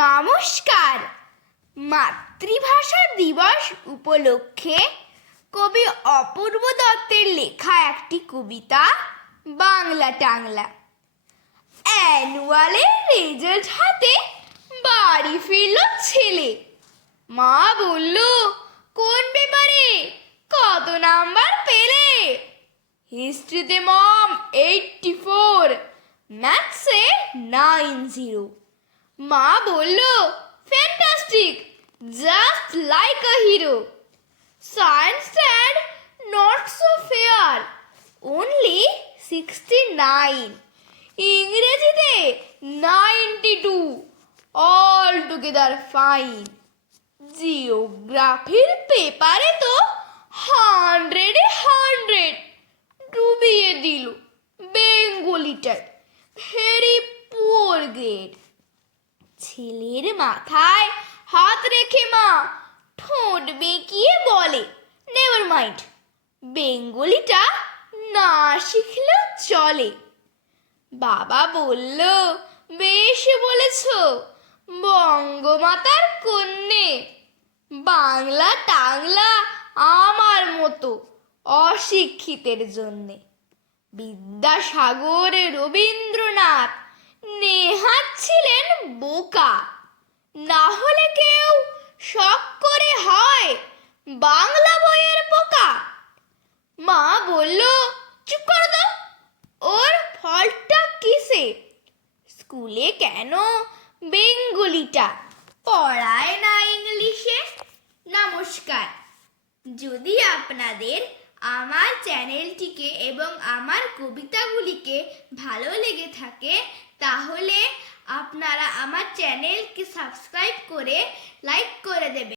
নমস্কার। মাতৃভাষা দিবস উপলক্ষে কবি অপূর্ব দত্তের লেখা একটি কবিতা, বাংলা টাংলা। অ্যানুয়ালের রেজাল্ট হাতে বাড়ি ফিরল ছেলে। মা বলল, কোন পেপারে কত নাম্বার পেলে? হিস্ট্রিতে মম এইটটি ফোর ম্যাথসে নাইন জিরো মা বলল fantastic just like a hero science sad not so fair only sixty nine ইংরেজিতে ninety two all together fine জিওগ্রাফির পেপারে তো হান্ড্রেডে হান্ড্রেড ডুবিয়ে দিল বেঙ্গলিটায় ভেরি ছেলের মাথায় হাত রেখে মা ঠোঁট বেঁকিয়ে বলে নেভার মাইন্ড বেঙ্গলিটা না শিখলেও চলে। বাবা বলল, বেশ বলেছ, বঙ্গমাতার কন্যে। বাংলা টাংলা আমার মতো অশিক্ষিতের জন্যে। বিদ্যাসাগর রবীন্দ্রনাথ ছিলেন বোকা। না হলে কেউ শখ করে হয় বাংলা বইয়ের পোকা মা বলল, চুপ করো তো, ওর ফলটা কিসে? স্কুলে কেন বেঙ্গলিটা? পড়ায় না ইংলিশে? নমস্কার। যদি আপনাদের আমার চ্যানেলটিকে এবং আমার কবিতাগুলিকে ভালো লেগে থাকে, তাহলে আপনারা আমার চ্যানেলকে সাবস্ক্রাইব করে লাইক করে দেবেন